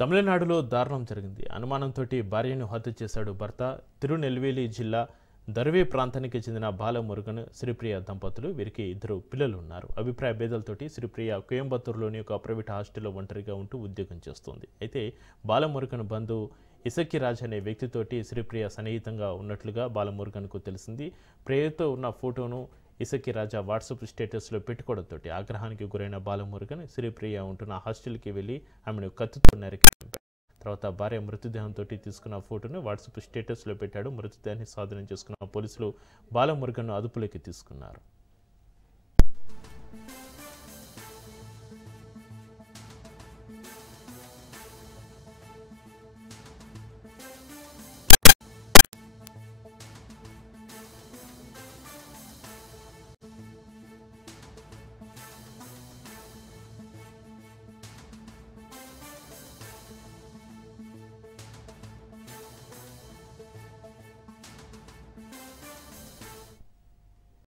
తమిళనాడులో దారుణం జరిగింది. అనుమానంతోటి భార్యను హత్య చేశాడు భర్త. తిరునెల్వేలి జిల్లా దర్వే ప్రాంతానికి చెందిన బాలమురుగన్, శ్రీప్రియ దంపతులు. వీరికి 2 పిల్లలు ఉన్నారు. అభిప్రాయ భేదాలతోటి శ్రీప్రియ కోయంబత్తూరులోని ఒక ప్రైవేట్ హాస్టల్లో ఒంటరిగా ఉంటూ ఉద్యోగం చేస్తోంది. అయితే బాలమురుగన్ బంధువు ఇసక్కిరాజ్ అనే వ్యక్తితోటి శ్రీప్రియ సన్నిహితంగా ఉన్నట్లుగా బాలమురుగన్కు తెలిసింది. ప్రియతో ఉన్న ఫోటోను ఇసక్కిరాజ్ వాట్సాప్ స్టేటస్లో పెట్టుకోవడంతో ఆగ్రహానికి గురైన బాలమురుగన్ శ్రీప్రియ ఉంటున్న హాస్టల్కి వెళ్లి ఆమెను కత్తితో నరికి తర్వాత భార్య మృతదేహంతో తీసుకున్న ఫోటోను వాట్సాప్ స్టేటస్లో పెట్టాడు. మృతదేహాన్ని స్వాధీనం చేసుకున్న పోలీసులు బాలమురుగన్ను అదుపులోకి తీసుకున్నారు.